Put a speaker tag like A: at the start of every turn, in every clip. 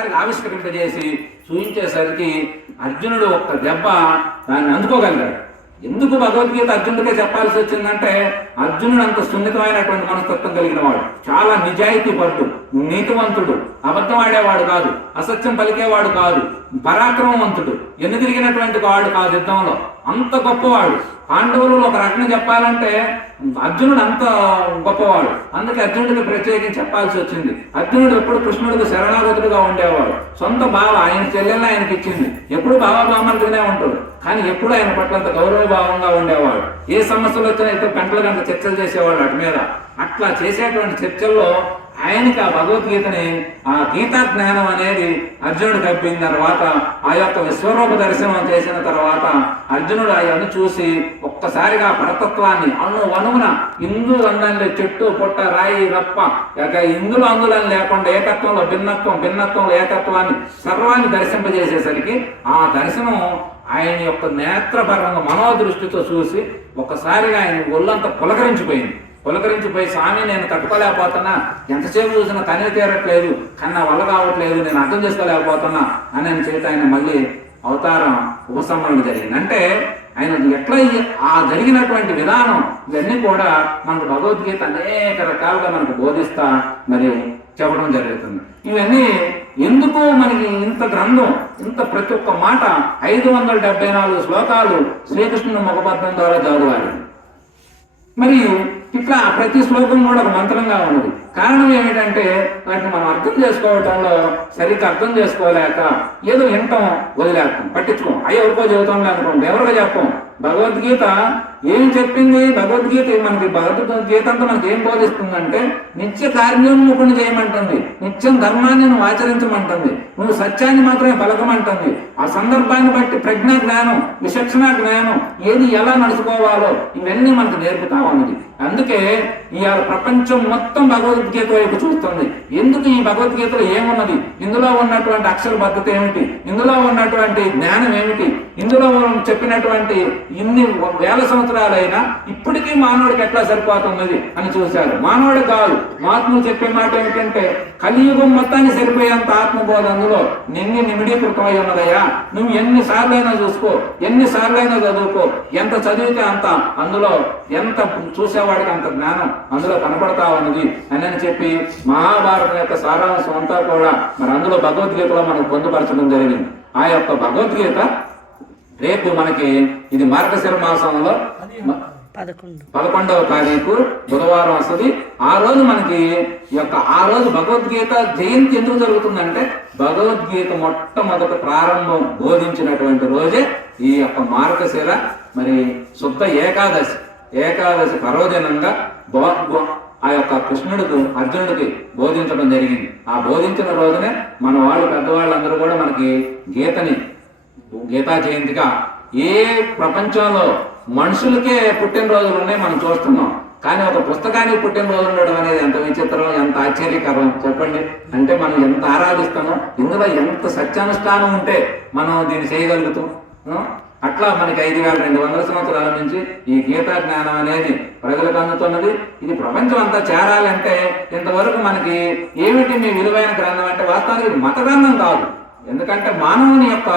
A: ఒక్కసారి ఆవిష్కరింపజేసి చూపించేసరికి అర్జునుడు ఒక్క దెబ్బ దాన్ని అందుకోగలిగాడు. ఎందుకు భగవద్గీత అర్జునుడికే చెప్పాల్సి వచ్చిందంటే అర్జునుడు అంత సున్నితమైనటువంటి మనస్తత్వం కలిగిన వాడు. చాలా నిజాయితీ పరుడు నీతివంతుడు అబద్ధం ఆడేవాడు కాదు అసత్యం పలికేవాడు కాదు పరాక్రమవంతుడు ఎన్ని తిరిగినటువంటి వాడు కాదు యుద్ధంలో. అంత గొప్పవాడు. పాండవులు ఒక రకంగా చెప్పాలంటే అర్జునుడు అంత గొప్పవాడు. అందుకే అర్జునుడికి ప్రత్యేకించి చెప్పాల్సి వచ్చింది. అర్జునుడు ఎప్పుడు కృష్ణుడికి శరణాగతుడుగా ఉండేవాడు. సొంత బావ ఆయన చెల్లెల్ని ఆయనకి ఇచ్చింది. ఎప్పుడు బాబా ఉంటాడు కానీ ఎప్పుడు ఆయన పట్ల అంత గౌరవ భావంగా ఉండేవాడు. ఏ సమస్యలు వచ్చినా ఇతర గంటల గంట చర్చలు చేసేవాడు అటు మీద. అట్లా చేసేటువంటి చర్చల్లో ఆయనకి ఆ భగవద్గీతని ఆ గీతా జ్ఞానం అనేది అర్జునుడు కప్పిన తర్వాత ఆ యొక్క విశ్వరూప దర్శనం చేసిన తర్వాత అర్జునుడు ఆయన్ని చూసి ఒక్కసారిగా పరతత్వాన్ని అణు అణువున ఇందు అందంలో చెట్టు పుట్ట రాయి రప్ప ఇక ఇందులో అందులని లేకుండా ఏకత్వంలో భిన్నత్వం భిన్నత్వంలో ఏకత్వాన్ని సర్వాన్ని దర్శింపజేసేసరికి ఆ దర్శనం ఆయన యొక్క నేత్రపరంగా మనోదృష్టితో చూసి ఒక్కసారిగా ఆయన ఒళ్ళంతా పులకరించిపోయింది. పులకరించిపోయి స్వామి నేను తట్టుకోలేకపోతున్నా. ఎంతసేపు చూసినా తనే తీరట్లేదు. కానీ నా వల్ల కావట్లేదు. నేను అర్థం చేసుకోలేకపోతున్నా. అని ఆయన చేత ఆయన మళ్ళీ అవతారం ఉపసంహరణ జరిగింది. అంటే ఆయన ఎట్లా ఆ జరిగినటువంటి విధానం ఇవన్నీ కూడా మనకు భగవద్గీత అనేక రకాలుగా మనకు బోధిస్తా మరి చెప్పడం జరుగుతుంది. ఇవన్నీ ఎందుకు మనకి ఇంత గ్రంథం ఇంత ప్రతి ఒక్క మాట ఐదు వందల డెబ్బై నాలుగు శ్లోకాలు శ్రీకృష్ణుని ముఖపద్మం ద్వారా చదవాలి మరియు ఇట్లా ప్రతి శ్లోకం కూడా ఒక మంత్రంగా ఉన్నది. కారణం ఏమిటంటే వాటిని మనం అర్థం చేసుకోవటంలో సరిగ్గా అర్థం చేసుకోలేక ఏదో వింటాం వదిలేస్తాం. పట్టించుకోం. అయ్యి ఎవరికో చెబుతాం అనుకోండి. ఎవరికో చెప్పం. భగవద్గీత ఏం చెప్పింది? భగవద్గీత మనకి భగవద్గీత అంతా మనకి ఏం బోధిస్తుందంటే నిత్య కార్యోన్ముఖుని చేయమంటుంది. నిత్యం ధర్మాన్ని నువ్వు ఆచరించమంటుంది. నువ్వు సత్యాన్ని మాత్రమే పలకమంటుంది. ఆ సందర్భాన్ని బట్టి ప్రజ్ఞ జ్ఞానం విచక్షణ జ్ఞానం ఏది ఎలా నడుచుకోవాలో ఇవన్నీ మనకు నేర్పుతా ఉన్నది. అందుకే ఇవాళ ప్రపంచం మొత్తం భగవద్గీత వైపు చూస్తుంది. ఎందుకు ఈ భగవద్గీతలో ఏమున్నది? ఇందులో ఉన్నటువంటి అక్షర భద్రత ఏమిటి? ఇందులో ఉన్నటువంటి జ్ఞానం ఏమిటి? ఇందులో చెప్పినటువంటి ఇన్ని వేల సంవత్సరాలైనా ఇప్పటికీ మానవుడికి ఎట్లా సరిపోతున్నది అని చూశారు. మానవుడు కాదు. మహాత్ములు చెప్పే మాట ఏమిటంటే కలియుగం మొత్తాన్ని సరిపోయేంత ఆత్మబోధ అందులో నిన్ని నిమిడీకృతమై ఉన్నదయ్యా. నువ్వు ఎన్ని సార్లైనా చూసుకో ఎన్ని సార్లైనా చదువుకో ఎంత చదివితే అంత అందులో ఎంత చూసేవాడికి అంత జ్ఞానం అందులో కనపడతా ఉన్నది. అని అని చెప్పి మహాభారతం యొక్క సారాంశం అంతా కూడా మరి అందులో భగవద్గీతలో మనకు పొందుపరచడం జరిగింది. ఆ యొక్క భగవద్గీత రేపు మనకి ఇది మార్గశిర మాసంలో పదకొండవ తారీఖు బుధవారం వస్తుంది. ఆ రోజు మనకి ఈ యొక్క ఆ రోజు భగవద్గీత జయంతి ఎందుకు జరుగుతుందంటే భగవద్గీత మొట్టమొదటి ప్రారంభం బోధించినటువంటి రోజే ఈ యొక్క మార్గశిర మరి శుద్ధ ఏకాదశి. ఏకాదశి పర్వదినంగా బో- బో- ఆ యొక్క కృష్ణుడికి అర్జునుడికి బోధించడం జరిగింది. ఆ బోధించిన రోజునే మన వాళ్ళు పెద్దవాళ్ళందరూ కూడా మనకి గీతని గీతా జయంతిగా ఏ ప్రపంచంలో మనుషులకే పుట్టినరోజులు ఉన్నాయి మనం చూస్తున్నాం. కానీ ఒక పుస్తకానికి పుట్టినరోజు ఉండడం అనేది ఎంత విచిత్రం ఎంత ఆశ్చర్యకరం చెప్పండి. అంటే మనం ఎంత ఆరాధిస్తామో ఇందులో ఎంత సత్యానుష్ఠానం ఉంటే మనం దీన్ని చేయగలుగుతాం. అట్లా మనకి ఐదు వేల రెండు వందల సంవత్సరాల నుంచి ఈ గీతా జ్ఞానం అనేది ప్రజలకు అందుతున్నది. ఇది ప్రపంచం అంతా చేరాలంటే ఇంతవరకు మనకి ఏమిటి మీ విలువైన గ్రంథం అంటే వాస్తవానికి మత గ్రంథం కాదు. ఎందుకంటే మానవుని యొక్క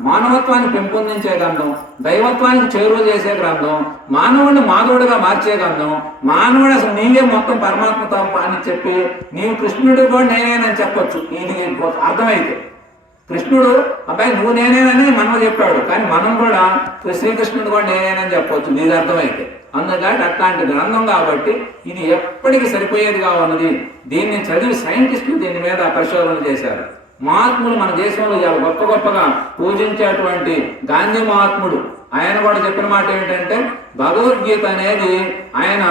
A: మానవత్వాన్ని పెంపొందించే గ్రంథం దైవత్వానికి చేరువ చేసే గ్రంథం మానవుడిని మాధవుడిగా మార్చే గ్రంథం మానవుడు అసలు నీవే మొత్తం పరమాత్మతో అని చెప్పి నీవు కృష్ణుడు కూడా నేనేనని చెప్పొచ్చు. ఇది అర్థమైతే కృష్ణుడు అబ్బాయి నువ్వు నేనేనని మనం చెప్పాడు. కానీ మనం కూడా శ్రీకృష్ణుడు కూడా నేనేనని చెప్పొచ్చు. నీది అర్థమైతే అందుకని అట్లాంటి గ్రంథం కాబట్టి ఇది ఎప్పటికీ సరిపోయేదిగా ఉన్నది దీన్ని చదివి సైంటిస్టులు దీని మీద పరిశోధన చేశారు. మహాత్ములు మన దేశంలో చాలా గొప్ప గొప్పగా పూజించేటువంటి గాంధీ మహాత్ముడు. ఆయన కూడా చెప్పిన మాట ఏంటంటే భగవద్గీత అనేది ఆయన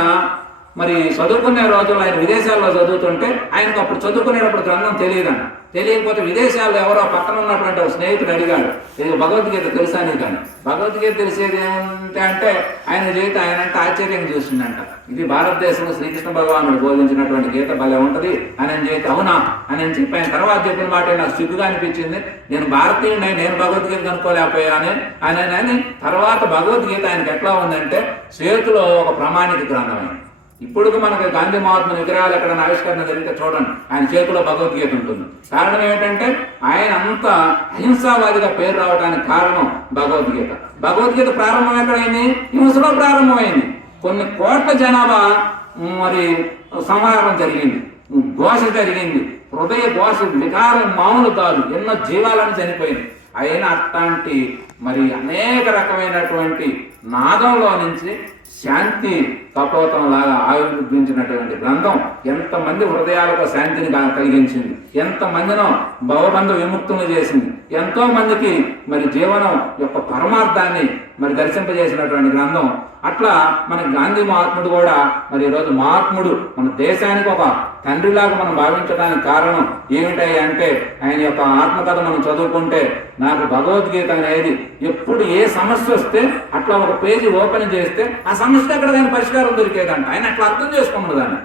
A: మరి చదువుకునే రోజుల్లో ఆయన విదేశాల్లో చదువుతుంటే ఆయనకు అప్పుడు చదువుకునేటప్పుడు గ్రంథం తెలియదంట. తెలియకపోతే విదేశాల్లో ఎవరో పక్కన ఉన్నటువంటి స్నేహితుడు అడిగాడు. ఇది భగవద్గీత తెలుసా నీకు భగవద్గీత తెలిసేది ఏంటంటే అంటే ఆయన జీవితం ఆయన అంటే ఆశ్చర్యంగా చూసిందంట. ఇది భారతదేశంలో శ్రీకృష్ణ భగవానుడు బోధించినటువంటి గీత భలే ఉంటుంది. అని జీవితం అవునా? అని చెప్పి ఆయన తర్వాత చెప్పిన మాట నాకు సిగ్గుగా అనిపించింది. నేను భారతీయుడిని నేను భగవద్గీత కనుక్కోలేకపోయాను అని అని తర్వాత భగవద్గీత ఆయనకి ఎట్లా ఉందంటే చేతిలో ఒక ప్రామాణిక గ్రంథం ఇప్పుడు మనకి గాంధీ మహాత్మ విగ్రహాలు ఎక్కడ ఆవిష్కరణ జరిగితే చూడండి. ఆయన చేతిలో భగవద్గీత ఉంటుంది. కారణం ఏమిటంటే ఆయన అంత అహింసావాదిగా పేరు రావడానికి కారణం భగవద్గీత. భగవద్గీత ప్రారంభం ఎక్కడైంది? హింసలో ప్రారంభమైంది. కొన్ని కోట్ల జనాభా మరి సంహారం జరిగింది. ఘోష జరిగింది. హృదయ ఘోష వికారం మామూలు కాదు. ఎన్నో జీవాలను చనిపోయింది. అయినా అట్లాంటి మరి అనేక రకమైనటువంటి నాదంలో నుంచి శాంతి కపోతం లాగా ఆవిర్భించినటువంటి గ్రంథం ఎంతమంది హృదయాలకు శాంతిని కలిగించింది? ఎంతమందినో భవబంధ విముక్తులు చేసింది? ఎంతో మందికి మరి జీవనం యొక్క పరమార్థాన్ని మరి దర్శింపజేసినటువంటి గ్రంథం. అట్లా మన గాంధీ మహాత్ముడు కూడా మరి ఈరోజు మహాత్ముడు మన దేశానికి ఒక తండ్రిలాగా మనం భావించడానికి కారణం ఏమిటాయి అంటే ఆయన యొక్క ఆత్మకథ మనం చదువుకుంటే నాకు భగవద్గీత అనేది ఎప్పుడు ఏ సమస్య వస్తే అట్లా ఒక పేజీ ఓపెన్ చేస్తే ఆ సమస్య అక్కడ దాని పరిష్కారం దొరికేదంట. ఆయన అట్లా అర్థం చేసుకున్నది దాన్ని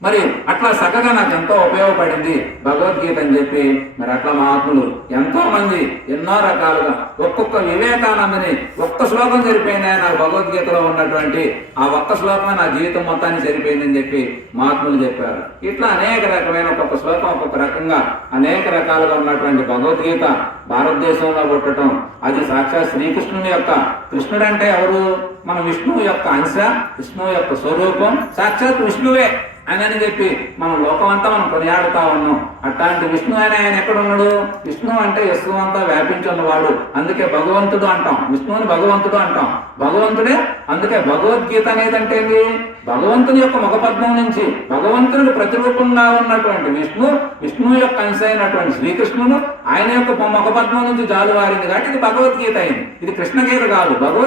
A: మరి అట్లా చక్కగా నాకు ఎంతో ఉపయోగపడింది భగవద్గీత అని చెప్పి మరి అట్లా మహాత్ములు ఎంతో మంది ఎన్నో రకాలుగా ఒక్కొక్క వివేకానందని ఒక్క శ్లోకం సరిపోయింది నాకు భగవద్గీతలో ఉన్నటువంటి ఆ ఒక్క శ్లోకం నా జీవితం మొత్తాన్ని సరిపోయిందని చెప్పి మహాత్ములు చెప్పారు. ఇట్లా అనేక రకమైన ఒక్కొక్క శ్లోకం ఒక్కొక్క రకంగా అనేక రకాలుగా ఉన్నటువంటి భగవద్గీత భారతదేశంలో కొట్టడం అది సాక్షాత్ శ్రీకృష్ణుని యొక్క కృష్ణుడు అంటే ఎవరు? మన విష్ణువు యొక్క అంశ విష్ణువు యొక్క స్వరూపం సాక్షాత్ విష్ణువే అని అని చెప్పి మనం లోకమంతా మనం కొనియాడుతా ఉన్నాం. అట్లాంటి విష్ణు అని ఆయన ఎక్కడ ఉన్నాడు? విష్ణు అంటే యశ్వ అంతా వ్యాపించి ఉన్నవాడు అందుకే భగవంతుడు అంటాం. విష్ణువుని భగవంతుడు అంటాం. భగవంతుడే అందుకే భగవద్గీత అనేది అంటే ఏంటి? భగవంతుని యొక్క ముఖపద్మం నుంచి భగవంతునికి ప్రతిరూపంగా ఉన్నటువంటి విష్ణు విష్ణువు యొక్క అంశ అయినటువంటి శ్రీకృష్ణుడు ఆయన యొక్క ముఖపద్మం నుంచి జాలువారింది కాబట్టి ఇది భగవద్గీత అయింది. ఇది కృష్ణగీత కాదు. భగవద్